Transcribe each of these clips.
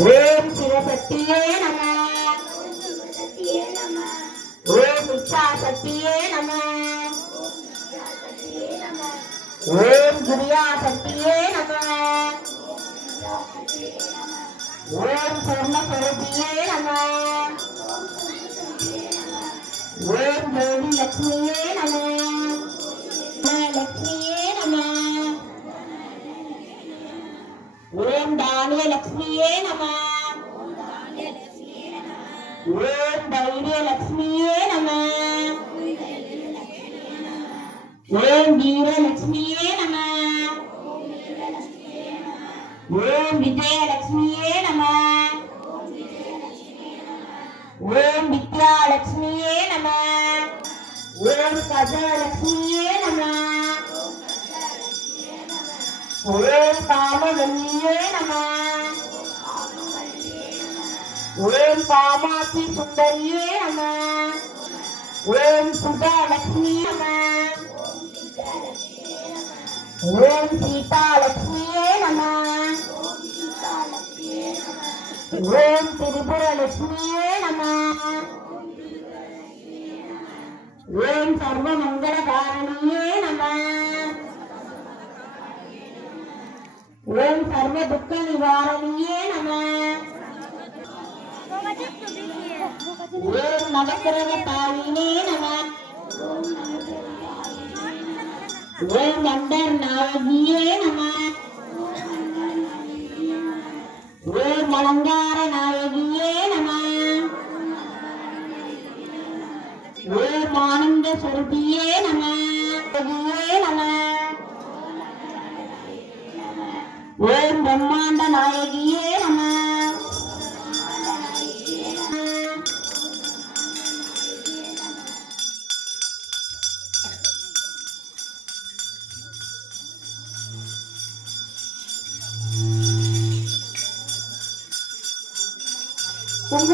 ஓம் சிவசக்தியே நம. ஓம் இச்சா சக்தியே நம. ஓம் கிரியா சக்தியே நம. ஓம் சொர்ணஸ்வரூபியே நம. ஓம் தேவி லட்சுமியே நம. ஓம் தைரிய லட்சுமியே நம. ஓம் வீர லட்சுமியே நம. ஓம் விஜயலக்ஷ்மியே நம. ஓம் வித்யாலக்ஷ்மியே நம. ஓம் கஜலக்ஷ்மியே நம. ஓம் காமவல்லியே நம. ஓம் காமாட்சி சுந்தரியே அம்மா. ஓம் சுதா சுதாலக்ஷ்மி அம்மா. ஓம் சீதா சீதாலக்ஷ்மியே நம ஓம் திரிபுர திரிபுரலக்ஷ்மியே நம ஓம் சர்வ மங்கள காரணியே நம ஓம் சர்வ துக்க நிவாரணியே நம ஓம் நவக்கிரக தாயினே நம. ஓம் வண்டர் நாயகியே நம ஓம் அலங்கார நாயகியே நம ஓம் ஆனந்த சொருபியே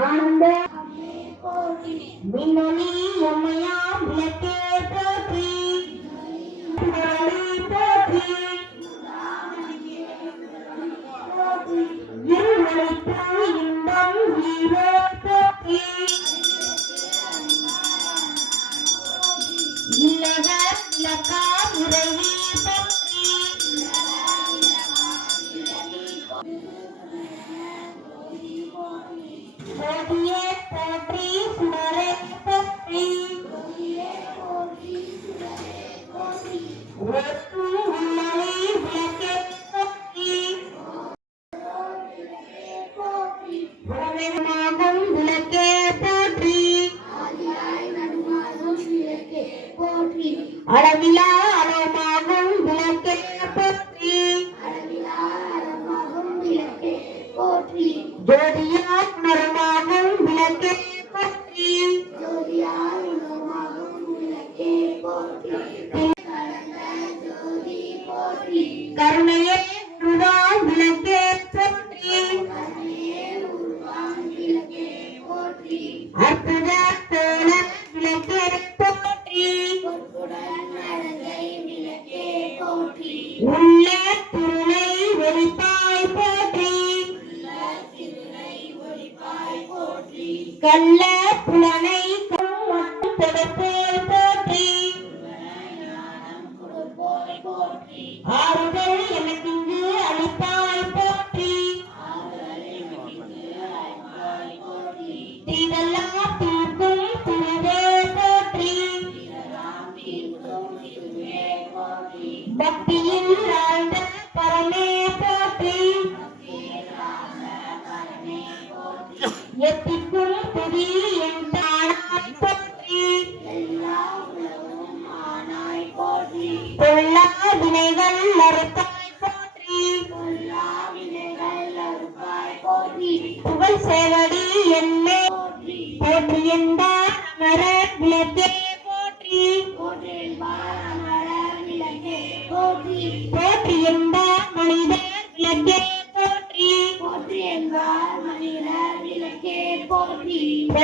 ஆனந்த மின்னொளி எம்மையாம் போற்றி அளவிலா அளமாகும் விளக்கே போற்றி ஜோதியா உணர்வாகும் விளக்கே போற்றி கருணையே கள்ள புலனை போற்றி. ஆறுதல் எனக்கு இங்கு அளித்தாய் போற்றி. புகழ் சேவடி என்னை போற்றி என்றார் அமரர் விளக்கே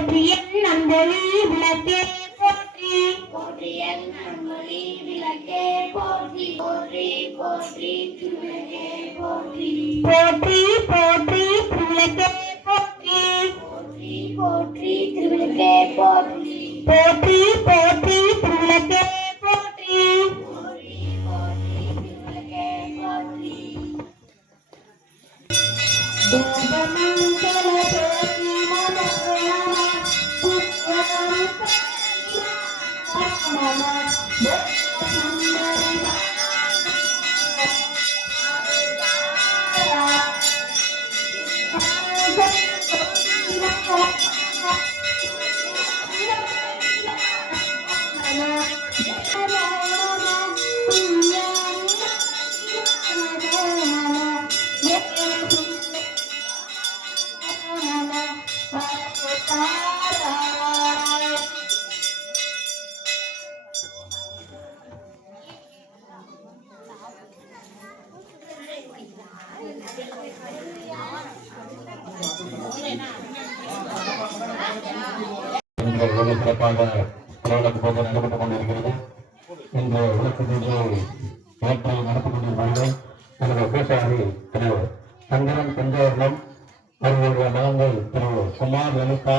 போற்றி. என் நந்தொழி விளக்கே போற்றி. போற்றி போற்றி விளக்கே போற்றி. போற்றி திருவிளக்கே போற்றி. போற்றி போற்றி விளக்கே போற்றி. திருவிளக்கே போற்றி. தேவமங்கல ஜோதி நம நம இன்று வெகு சிறப்பாக திருவிழாக்கு போக நடைபெற்றுக் கொண்டிருக்கிறது. இந்த விளக்கு பூஜையை ஏற்றி நடத்திக் கொண்டிருப்பார்கள் எனது பேசாரி திரு சந்திரன் குஞ்சவர்ணம் அவர்களுடைய மகன்கள் திரு குமார் லலிதா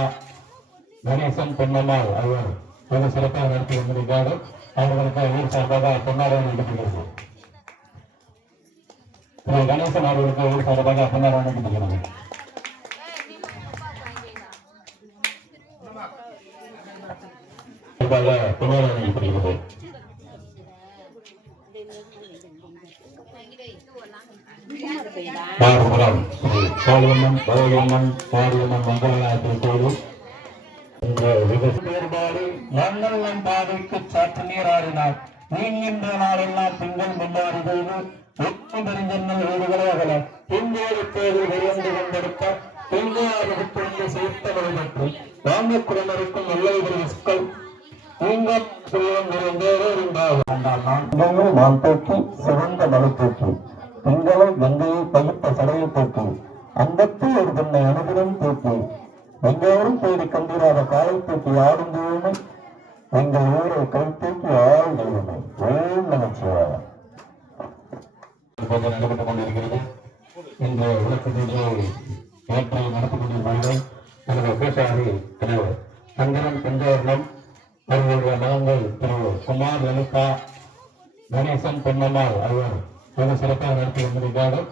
கணேசன் பொன்னம்மாள் அவர் வெகு சிறப்பாக நடத்தி கொண்டிருக்கிறார்கள். அவர்களுக்கு ஊர் சார்பாக பொன்னாரம் அளிக்கப்படுகிறது திரு கணேசன் அவர்களுக்கு ஊர் சார்பாக பொன்னாரம் அளிக்கப்படுகிறது சார்பாக பொன்னாடம் அளிக்கப்படுகிறது பாரபுரம் ஸ்ரீ காளியம்மன் பௌரியம்மன் மாரியம்மன் மங்களநாயகி கோவில் நம் பாதைக்கு சாற்று நீராடினார். நீங்கின்ற நாளெல்லாம் திங்கள் நான் நான் தூக்கி சிறந்த மலை தூக்கி. திங்களை கங்கையை பயிர்த்த சடையை தூக்கி. அங்கத்தில் ஒரு பெண்ணை அனுதினம் தூக்கி. எங்கோரும் தேடி கண்டிராத காலை தூக்கி ஆடும் தூய்மை எங்கள் ஊரை கை தூக்கி ஆள் தெய்வமே ஓம் நமச்சிவாய இப்போது நடைபெற்றுக் கொண்டிருக்கிறது. இந்த சங்கரன் அவர்களுடைய மகன்கள் திரு குமார் லலிதா கணேசன் பொன்னம்மாள் அவர் வெகு சிறப்பாக நடத்தி கொண்டிருக்கிறார்கள்